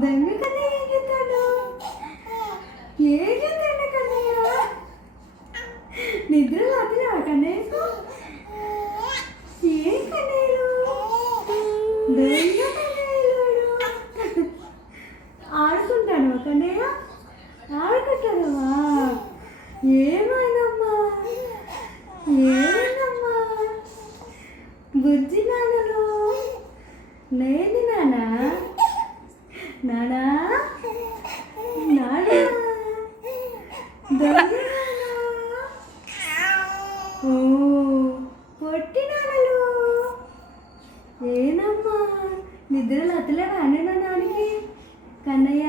దొంగ కన్నయ్య ఏం చేస్తాడు? ఏం చేస్తాడు కన్నయ్య? నిద్ర రాత్రివా కన్నయ్యకు? ఏం కన్నయ్యలు? దొంగ కన్నయ్యలు. ఆడుకుంటాడు కన్నయ్య? ఆడుకుంటాడమ్మా. ఏమైందమ్మా? ఏమైందమ్మా? బుజ్జి నాన్నలు లేదు నానా. నానా నానా దొంగ నానా. ఓ పొట్టి నాన్నలు ఏనమ్మా నిద్రలు అతలేవా నాన్నకి? కన్నయ్య